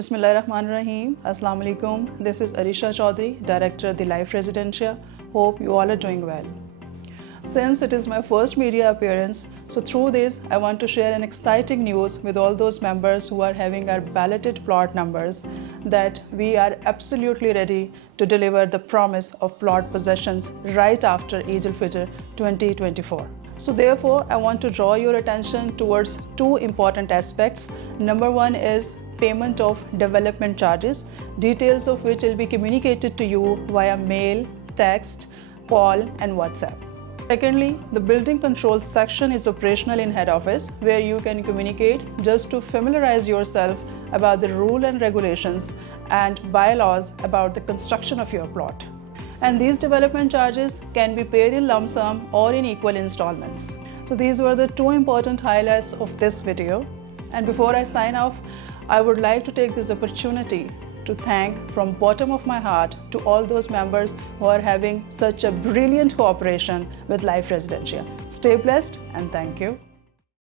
Bismillahirrahmanirrahim. Assalamu alaikum. This is Arisha Chaudhary, Director of the Life Residencia. Hope you all are doing well. Since it is my first media appearance, so through this I want to share an exciting news with all those members who are having our balloted plot numbers that we are absolutely ready to deliver the promise of plot possessions right after Eid al-Fitr 2024. So therefore, I want to draw your attention towards two important aspects. Number one is payment of development charges, details of which will be communicated to you via mail, text, call and WhatsApp. Secondly, the building control section is operational in head office where you can communicate just to familiarize yourself about the rule and regulations and bylaws about the construction of your plot. And these development charges can be paid in lump sum or in equal installments. So these were the two important highlights of this video. And before I sign off, I would like to take this opportunity to thank from bottom of my heart to all those members who are having such a brilliant cooperation with Life Residencia. Stay blessed and thank you.